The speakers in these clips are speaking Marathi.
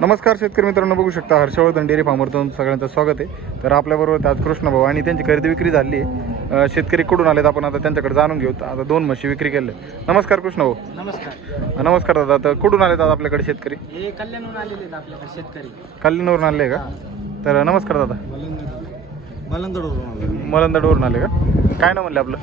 नमस्कार शेतकरी मित्रांनो बघू शकता हर्षवर्धन डेअरी फार्मवरतून सगळ्यांचं स्वागत आहे. तर आपल्याबरोबर आज कृष्ण भाऊ आणि त्यांची खरेदी विक्री झाली आहे. शेतकरी कुठून आलेत आपण आता त्यांच्याकडे जाणून घेऊ. आता दोन म्हशी विक्री केले. नमस्कार कृष्ण भाऊ. नमस्कार. नमस्कार दादा तर कुठून आलेत आज आपल्याकडे शेतकरी? हे कल्याणहून आलेले आपल्याकडे शेतकरी. कल्याणवरून आले का? तर नमस्कार दादा. मलंदडवरून मलंदडवरून आले का? काय ना म्हणले आपलं?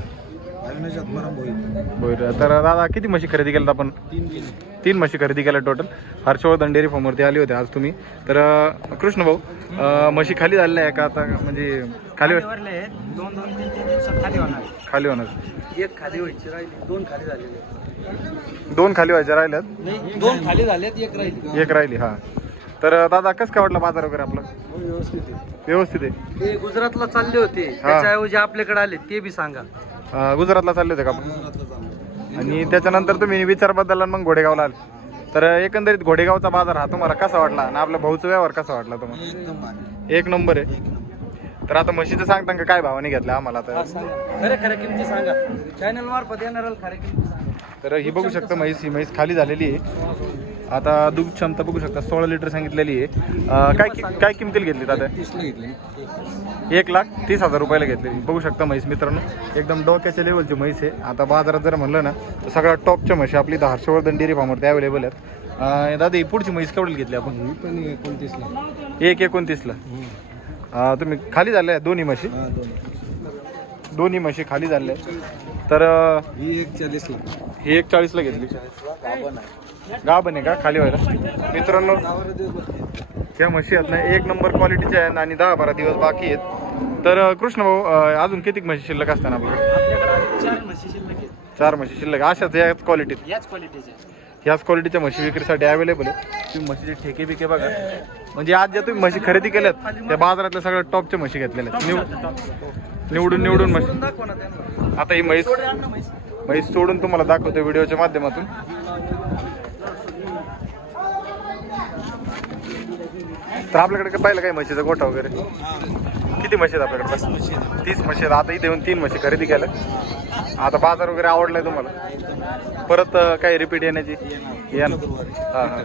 होईल बरं तर दादा किती म्हशी खरेदी केल्यात आपण? तीन तीन तीन म्हशी खरेदी केल्या टोटल हर्षवर्धन डेअरी फार्मवरती आले होते आज तुम्ही. तर अं, कृष्ण भाऊ अं, म्हशी खाली झालेल्या आहे का आता? म्हणजे खाली वरले आहेत. दोन दोन तीन तीन दिवसात खाली होणार खाली होणार. एक खाली व्हायची राहिली दोन खाली झालेले दोन खाली व्हायच्या राहिल्यात नाही दोन खाली झालेत एक राहिली. एक राहिली हा. तर दादा कसं काय वाटलं बाजार वगैरे आपला? व्यवस्थित आहे. व्यवस्थित आहे. ते गुजरातला चालले होते. त्याच्याऐवजी आपल्याकडे आले ते बी सांगा. अं, गुजरातला चालले होते का आपण? गुजरातला चालू आणि त्याच्यानंतर तुम्ही विचार बदलला आणि मग घोडेगावला आले. तर एकंदरीत घोडेगावचा बाजार हा तुम्हाला कसा वाटला? आणि आपला भाऊचा व्यवहार कसा वाटला तुम्हाला? एकदम भारी. एक नंबर आहे. एक नंबर. तर आता म्हशीचं सांगता का काय भावाने घेतलं आम्हाला आता? सांगा. खरे खरे किमती सांगा. चॅनल मार्फत येणार खरे किमती सांगा. तर ही बघू शकता म्हैस ही म्हैस खाली झालेली आहे. आता दूध क्षमता बघू शकता सोळा लिटर सांगितलेली आहे. अं, काय कि- काय किमतीला घेतली दादा? तीसला घेतले. एक लाख तीस हजार रुपयाला घेतलेली बघू शकता म्हैस मित्रांनो एकदम डोक्याच्या लेवलची म्हैस आहे. आता बाजारात जर म्हणलं ना तर सगळ्यात टॉपच्या म्हशी आपली इथं हर्षवर्धन डेअरी फार्मवरती अवेलेबल आहेत. अं, दादा ही पुढची म्हैस केवढी घेतली आपण? मी पण एकोणतीसला. एक एकोणतीसला. अं, तुम्ही खाली झाले आहे दोन्ही म्हशी? दोन दोन्ही. म्हशी खाली झाल्या आहेत. तर ही एक चाळीसला. ही एक चाळीसला घेतली. गाभण आहे का? खाली व्हायला. मित्रांनो दहा दिवस बघते या म्हशी आहेत ना एक नंबर क्वालिटीच्या आहेत आणि दहा बारा दिवस बाकी आहेत. तर कृष्ण भाऊ अजून किती म्हशी शिल्लक असतात आपल्याकडे? चार म्हशी शिल्लक आहेत. चार म्हशी शिल्लक. अशाच याच क्वालिटीत याच क्वालिटीचे ह्याच क्वालिटीच्या म्हशी विक्रीसाठी अवेलेबल आहे तुम्ही म्हशीचे ठेके बिके बघा. म्हणजे आज ज्या तुम्ही म्हशी खरेदी केल्यात त्या बाजारातल्या सगळ्या टॉपच्या म्हशी घेतलेल्या आहेत. निव निवडून निवडून म्हशी. आता ही म्हैस म्हैस. सोडून तुम्हाला दाखवतो व्हिडिओच्या माध्यमातून. तर आपल्याकडे काय पाहिलं काय म्हशीचा गोठा वगैरे? किती म्हशी आहेत आपल्याकडे? तीस म्हशी आहेत. आता इथे येऊन तीन म्हशी खरेदी केल्या आता बाजार वगैरे आवडलाय तुम्हाला? परत काय रिपीट येण्याची? येणार. हां हां.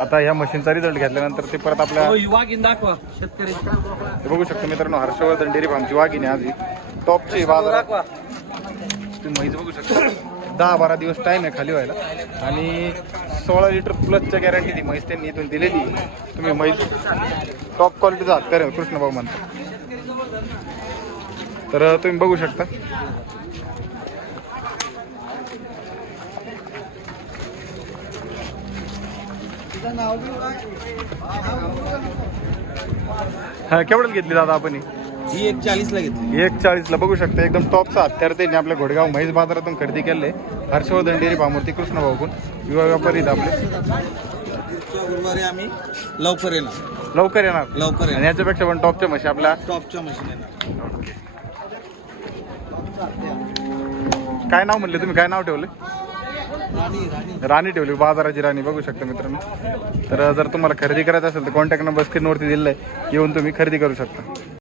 आता ह्या मशीनचा रिझल्ट घेतल्यानंतर ते परत आपल्या हो, ही वाघीण दाखवा शेतकरी. हे बघू शकतो मित्रांनो हर्षवर्धन डेअरी फार्मची वाघिणी आज ही. टॉपची बाजार. तुम्ही म्हैस बघू शकता. दहा बारा दिवस टाईम आहे खाली व्हायला. आणि सोळा लिटर प्लसच्या गॅरंटी ती म्हैस त्यांनी इथून दिलेली. तुम्ही म्हैस टॉप क्वालिटीचा हात करेल कृष्णभाऊ म्हणता तर तुम्ही बघू शकता. हा केवढ्याला घेतली दादा आपण ही? एक चाळीसला घेतली. एक चाळीसला. बघू शकता एकदम टॉपचा हत्यार त्यांनी आपल्या घोडगाव म्हैस बाजारातून खरेदी केले हर्षवर्धन डेअरी फार्मवरती कृष्ण भाऊकून युवा व्यापारी आपले. गुरुवारी आम्ही लवकर येणार. लवकर येणार. लवकर आणि याच्यापेक्षा पण टॉपच्या म्हशी आपल्या. टॉपच्या मशीन येणार. काय नाव म्हणले तुम्ही? काय नाव ठेवले? राणी ठेवली. बाजाराची राणी. बघू शकता मित्रांनो. तर जर तुम्हाला खरेदी करायचं असेल तर कॉन्टॅक्ट नंबर स्क्रीनवरती दिलेला आहे. येऊन तुम्ही खरेदी करू शकता.